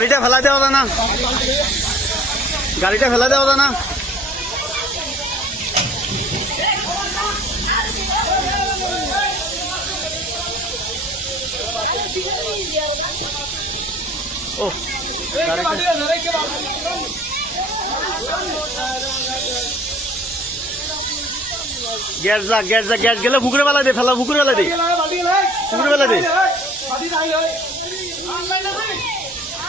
গাড়িটা ফেলা দেওয়া যায় না। গাড়িটা ফেলা দেওয়া যায় না। ও গ্যাস যা গ্যাস যা গ্যাস গেলে পুকুরে বেলা দে, ফেলা পুকুরে বেলা দে। পুকুরে বেলা দে।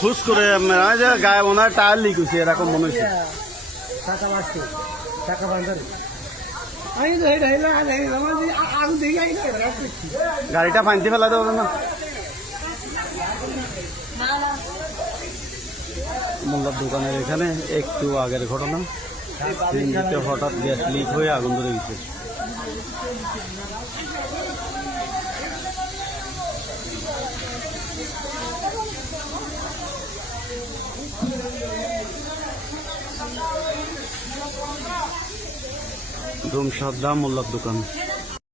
ফুস করে যে গায়ে মনে হয় টায়ার লিক হয়েছে এরকম মনে হচ্ছে টাকা বাড়ছে টাকা গাড়িটা পানিতে ফেলা দেবো না। মোল্লার দোকানের এখানে একটু আগের ঘটনা। সিএনজিতে হঠাৎ গ্যাস লিক হয়ে আগুন ধরে গেছে। ধুম সাদ্দাম মোল্লার দোকান।